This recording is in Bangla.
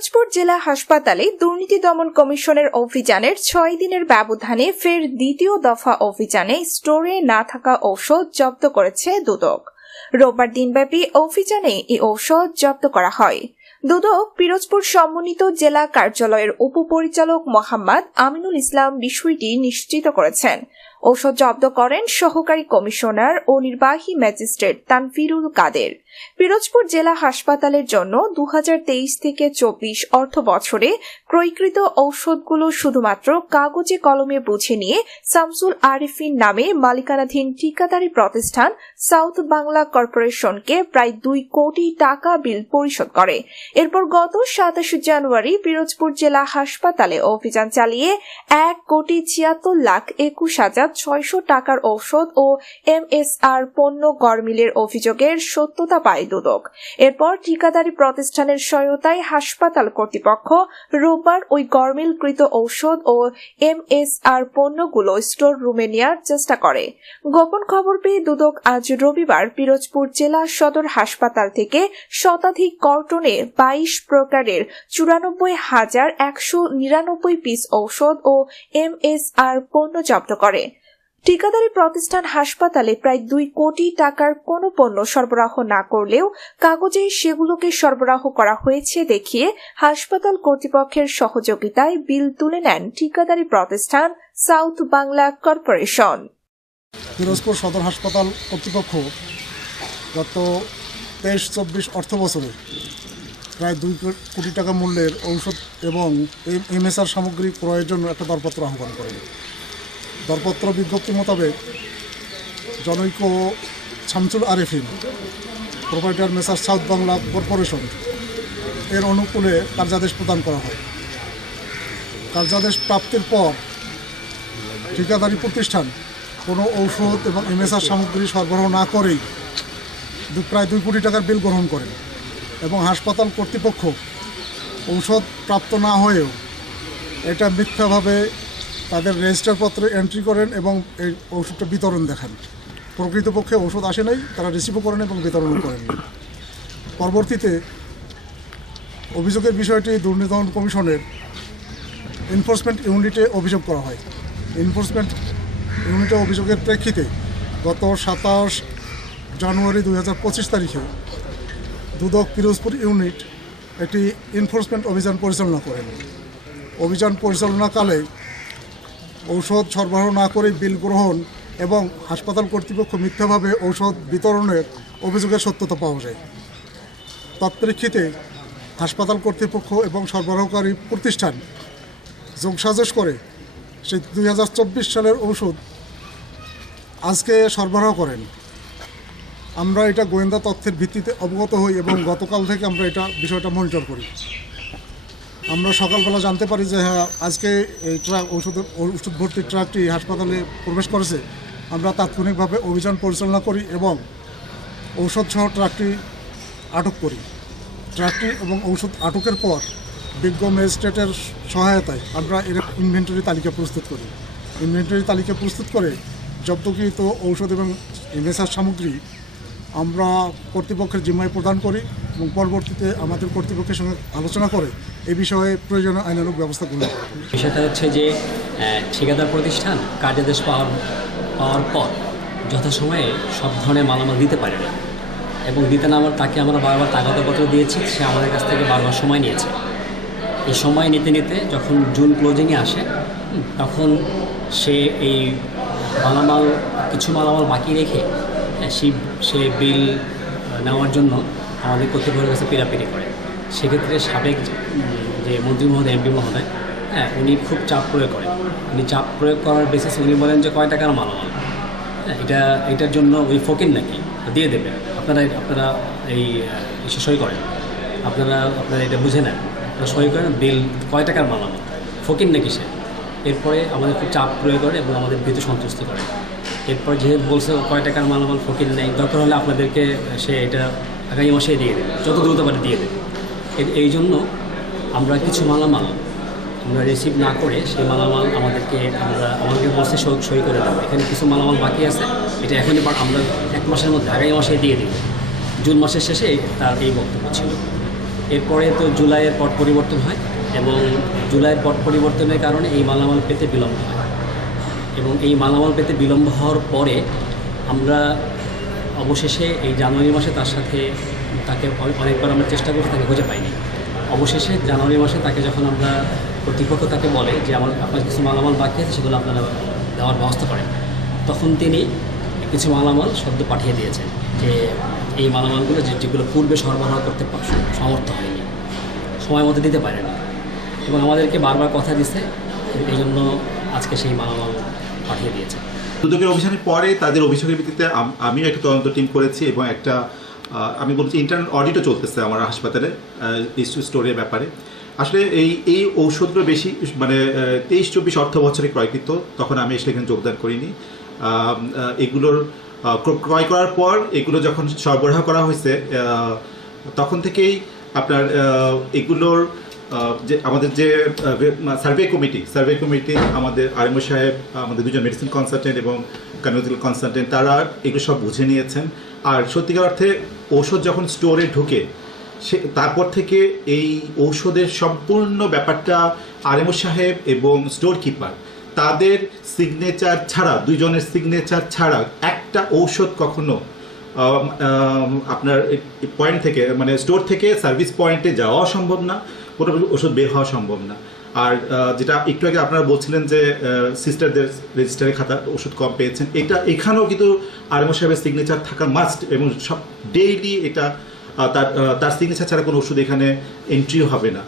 পিরোজপুর জেলা হাসপাতালে দুর্নীতি দমন কমিশনের অভিযানের ছয় দিনের ব্যবধানে ফের দ্বিতীয় দফা অভিযানে স্টোরে না থাকা ঔষধ জব্দ করেছে দুদক। রোববার দিনব্যাপী অভিযানে এই ঔষধ জব্দ করা হয়। দুদক পিরোজপুর সমন্বিত জেলা কার্যালয়ের উপপরিচালক মোহাম্মদ আমিনুল ইসলাম বিষয়টি নিশ্চিত করেছেন। ঔষধ জব্দ করেন সহকারী কমিশনার ও নির্বাহী ম্যাজিস্ট্রেট তানফিরুল কাদের। পিরোজপুর জেলা হাসপাতালের জন্য দু হাজার তেইশ থেকে চব্বিশ অর্থ বছরে ক্রয়কৃত ঔষধগুলো শুধুমাত্র কাগজে কলমে বুঝে নিয়ে শামসুল আরিফিন নামে মালিকানাধীন ঠিকাদারি প্রতিষ্ঠান সাউথ বাংলা কর্পোরেশনকে প্রায় দুই কোটি টাকা বিল পরিশোধ করে। এরপর গত সাতাশে জানুয়ারি পিরোজপুর জেলা হাসপাতালে অভিযান চালিয়ে এক কোটি ছিয়াত্তর লাখ একুশ হাজার ছয়শো টাকার ঔষধ ও এমএসআর পণ্য গড়মিলের অভিযোগের সত্যতা পায় দুদক। এরপর ঠিকাদারি প্রতিষ্ঠানের সহায়তায় হাসপাতাল কর্তৃপক্ষ রোববার ওই গড়মিলকৃত ঔষধ ও এমএসআর পণ্যগুলো স্টোর রুমে নেওয়ার চেষ্টা করে। গোপন খবর পেয়ে দুদক আজ রবিবার পিরোজপুর জেলা সদর হাসপাতাল থেকে শতাধিক কর্টনে বাইশ প্রকারের চুরানব্বই হাজার একশো নিরানব্বই পিস ঔষধ ও এমএসআর পণ্য জব্দ করে। ঠিকাদারি প্রতিষ্ঠান হাসপাতালে প্রায় দুই কোটি টাকার কোনো পণ্য সরবরাহ না করলেও কাগজে সেগুলোকে সরবরাহ করা হয়েছে দেখিয়ে হাসপাতাল কর্তৃপক্ষের সহযোগিতায় বিল তুলে নেন ঠিকাদারি প্রতিষ্ঠান সাউথ বাংলা কর্পোরেশন। পিরোজপুর সদর হাসপাতাল কর্তৃপক্ষ গত তেইশ চব্বিশ অর্থ বছরে প্রায় দুই কোটি টাকা মূল্যের ঔষধ এবং এমএসআর সামগ্রী ক্রয়ের জন্য একটা দরপত্র আহ্বান করেন। দরপত্র বিজ্ঞপ্তি মোতাবেক জনৈক Shamsul Arefin, proprietor Messrs South Bangla corporation, এর অনুকূলে কার্যাদেশ প্রদান করা হয়। কার্যাদেশ প্রাপ্তির পর ঠিকাদারি প্রতিষ্ঠান কোনো ঔষধ এবং এমএসআর সামগ্রী সরবরাহ না করেই প্রায় দুই কোটি টাকার বিল গ্রহণ করেন এবং হাসপাতাল কর্তৃপক্ষ ঔষধ প্রাপ্ত না হয়েও এটা মিথ্যাভাবে তাদের রেজিস্টার পত্রে এন্ট্রি করেন এবং এই ওষুধটা বিতরণ দেখান। প্রকৃতপক্ষে ওষুধ আসে নাই, তারা রিসিভও করেন এবং বিতরণ করেন পরবর্তীতে অভিযোগের বিষয়টি দুর্নীতি দমন কমিশনের এনফোর্সমেন্ট ইউনিটে অভিযোগ করা হয়। এনফোর্সমেন্ট ইউনিটে অভিযোগের প্রেক্ষিতে গত সাতাশ জানুয়ারি দুই হাজার পঁচিশ তারিখে দুদক পিরোজপুর ইউনিট একটি এনফোর্সমেন্ট অভিযান পরিচালনা করেন। অভিযান পরিচালনাকালে ঔষধ সরবরাহ না করে বিল গ্রহণ এবং হাসপাতাল কর্তৃপক্ষ মিথ্যাভাবে ঔষধ বিতরণের অভিযোগের সত্যতা পাওয়া যায়। তৎপ্রেক্ষিতে হাসপাতাল কর্তৃপক্ষ এবং সরবরাহকারী প্রতিষ্ঠান যোগসাজশ করে সেই দুই হাজার চব্বিশ সালের ঔষধ আজকে সরবরাহ করেন। আমরা এটা গোয়েন্দা তথ্যের ভিত্তিতে অবগত হই এবং গতকাল থেকে আমরা এটা বিষয়টা মনিটর করি। আমরা সকালবেলা জানতে পারি যে হ্যাঁ আজকে এই ট্রাক ওষুধের ওষুধ ভর্তি ট্রাকটি হাসপাতালে প্রবেশ করেছে। আমরা তাৎক্ষণিকভাবে অভিযান পরিচালনা করি এবং ঔষধ সহ ট্রাকটি আটক করি। ট্রাকটি এবং ঔষধ আটকের পর বিজ্ঞ ম্যাজিস্ট্রেটের সহায়তায় আমরা এর ইনভেন্টরি তালিকা প্রস্তুত করি। ইনভেন্টরি তালিকা প্রস্তুত করে জব্দকৃত ঔষধ এবং নেশার সামগ্রী আমরা কর্তৃপক্ষের জিম্মায় প্রদান করি এবং পরবর্তীতে আমাদের কর্তৃপক্ষের সঙ্গে আলোচনা করে এ বিষয়ে প্রয়োজনীয় আইনানুগ ব্যবস্থা গ্রহণ বিষয়টা হচ্ছে যে ঠিকাদার প্রতিষ্ঠান কার্যাদেশ পাওয়ার পাওয়ার পর যথাসময়ে সব ধরনের মালামাল দিতে পারে না। এবং দিতে না আমার তাকে আমরা বারবার তাগাদপত্র দিয়েছি, সে আমাদের কাছ থেকে বারবার সময় নিয়েছে। এই সময় নিতে নিতে যখন জুন ক্লোজিংয়ে আসে তখন সে এই মালামাল, কিছু মালামাল বাকি রেখে সে বিল নেওয়ার জন্য আমাদের কর্তৃপক্ষের কাছে পেরাপিরি করে। সেক্ষেত্রে সাবেক যে মন্ত্রী মহোদয়, এমপি মহোদয় হ্যাঁ উনি খুব চাপ প্রয়োগ করেন। উনি চাপ প্রয়োগ করার বেসিস উনি বলেন যে কয় টাকার মালামাল হ্যাঁ এটা, এটার জন্য ওই ফকির নাকি? দিয়ে দেবে। আপনারা আপনারা এই ইসে সই করেন। আপনারা আপনারা এটা বুঝে নেন। আপনারা সই করেন, বিল কয় টাকার মালামাল ফকির নাকি সে? এরপরে আমাদের খুব চাপ প্রয়োগ করে এবং আমাদের ভীত সন্তুষ্ট করে। এরপর যেহেতু বলছে কয় টাকার মালামাল ফকির নেই, দরকার হলে আপনাদেরকে সে এটা আগামী মাসে দিয়ে দেবে, যত দ্রুত পারে দিয়ে দেবে। এই জন্য আমরা কিছু মালামাল আমরা রিসিভ না করে সেই মালামাল আমাদেরকে, আমরা, আমাদেরকে বসে সই করে দেবো এখানে কিছু মালামাল বাকি আছে। এটা এখনই বা- আমরা এক মাসের মধ্যে, আগামী মাসে দিয়ে দিই জুন মাসের শেষে তার এই বক্তব্য ছিল। এরপরে তো জুলাইয়ের পট পরিবর্তন হয় এবং জুলাইয়ের পট পরিবর্তনের কারণে এই মালামাল পেতে বিলম্ব হয়। এবং এই মালামাল পেতে বিলম্ব হওয়ার পরে আমরা অবশেষে এই জানুয়ারি মাসে তার সাথে তাকে অনেকবার আমরা চেষ্টা করছি তাকে খুঁজে পাইনি। অবশেষে জানুয়ারি মাসে তাকে যখন আমরা কর্তৃপক্ষ তাকে বলে যে আমার আপনার কিছু মালামাল বাকি আছে, সেগুলো আপনারা দেওয়ার ব্যবস্থা করেন, তখন তিনি কিছু মালামাল সদ্য পাঠিয়ে দিয়েছেন যে এই মালামালগুলো যে যেগুলো পূর্বে সরবরাহ করতে সমর্থ হয়নি, সময় মতো দিতে পারে না। এবং আমাদেরকে বারবার কথা দিচ্ছে এই জন্য আজকে সেই মালামাল পাঠিয়ে দিয়েছে। দুদকের অভিযানের পরে তাদের অভিযোগের ভিত্তিতে আমিও একটা তদন্ত টিম করেছি এবং একটা আমি বলছি ইন্টারনাল অডিটও চলতেছে আমার হাসপাতালে স্টোরের ব্যাপারে। আসলে এই এই ঔষধগুলো বেশি মানে তেইশ, চব্বিশ অর্থ বছরে ক্রয়কৃত, তখন আমি এসে এখানে যোগদান করিনি। এগুলোর ক্রয় করার পর এগুলো যখন সরবরাহ করা হয়েছে তখন থেকেই আপনার এগুলোর যে, আমাদের যে সার্ভে কমিটি সার্ভে কমিটি আমাদের আরএমও সাহেব, আমাদের দুজন মেডিসিন কনসালটেন্ট এবং কার্ডিওলজিক্যাল কনসালটেন্ট তারা এগুলো সব বুঝে নিয়েছেন। আর সত্যিকার অর্থে ঔষধ যখন স্টোরে ঢুকে, সে, তারপর থেকে এই ঔষধের সম্পূর্ণ ব্যাপারটা আরএমও সাহেব এবং স্টোর কিপার তাদের সিগনেচার ছাড়া, দুইজনের সিগনেচার ছাড়া একটা ঔষধ কখনো আপনার পয়েন্ট থেকে মানে স্টোর থেকে সার্ভিস পয়েন্টে যাওয়া সম্ভব না, কোনো ওষুধ বের হওয়া সম্ভব না। আর যেটা একটু আগে আপনারা বলছিলেন যে সিস্টারদের রেজিস্টারে খাতা, ওষুধ কম পেয়েছেন, এটা এখানেও কিন্তু আরমো সাহেবের সিগনেচার থাকা মাস্ট এবং সব ডেইলি এটা তার তার সিগনেচার ছাড়া কোনো ওষুধ এখানে এন্ট্রিও হবে না।